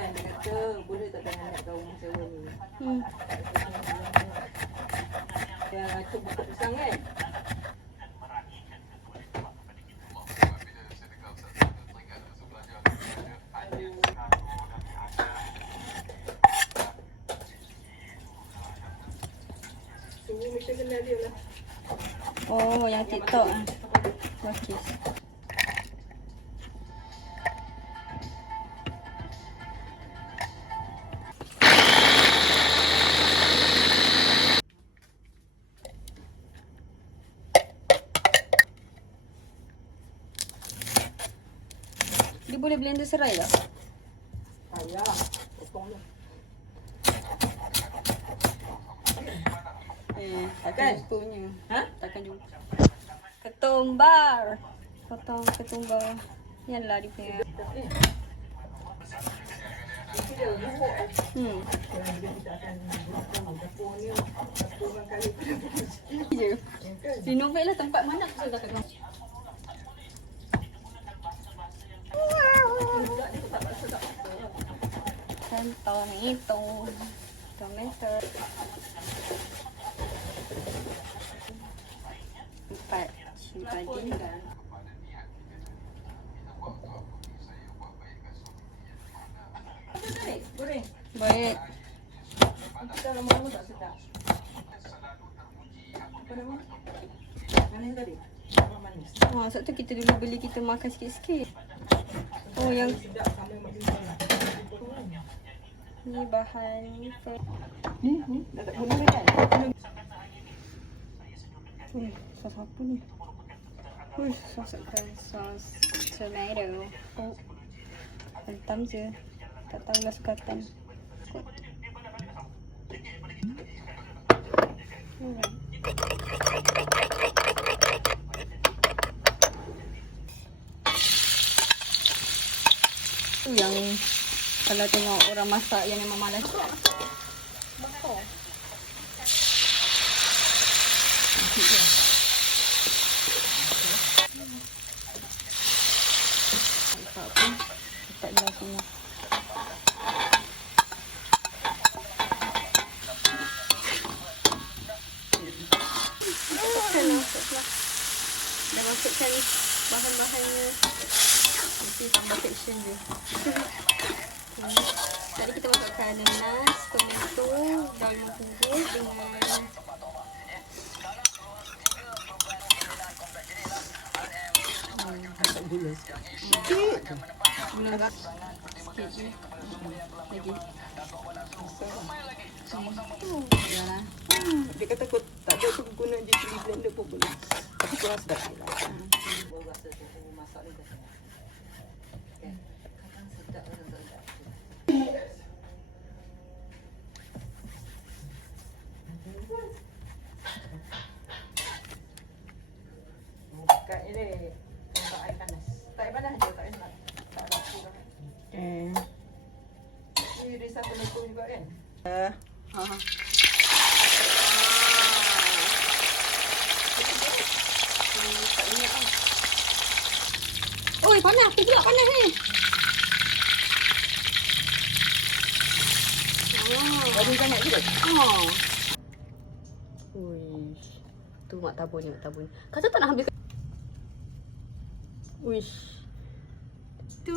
kan, dia kata boleh tak dengan nak gaung sewa ni. Dia tu buka pisang kan. Ini mesti kenal dia lah. Oh, yang TikTok ah. Okey. Dia boleh blender serai tak? Ya, potong ni. Takkan punya. Ha? Takkan jumpa. Ketumbar. Potong ketumbar. Yalah dia punya. Di Novak lah tempat mana aku sudah kat kau. Tomato. Tomato. 4 cili padi. Goreng. Baik. Kita lama-lama tak sedap. Apa nama? Manis tadi? Manis. Sebab tu kita dulu beli, kita makan sikit-sikit. Oh, yang Sedap sama macam ni bahan ni dah tak guna kan? Sos apa ni? Sos tomato. Oh, hentam je. Tak tahulah sukatan. Tu yang kalau tengok orang masak yang memang malas. Bakar. Masak pun tak jelas semua. Dah masukkan bahan-bahannya. Nanti tambah section je. Tadi kita masukkan nanas, tomato, daun mengkunyit dengan gula. gula ras sikit je. Lagi. Dah. Dia kata kau tak ada tu guna je chili blender pun boleh. Tapi kau rasa tak lah. Baru rasa tu masak dia dah. Kan? Kadang sedap rasa sedap. Buka ini. Nampak air panas. Tak air panas je, tak air panas. Tak ada kurang. Ni risau tomato juga kan? Ha. Oi, panas. Tu pula panas ni. Ada banyak juga. Uish. Tu mak tabur ni, mak tabur ni. Kata tak nak habis. Uish. Tu.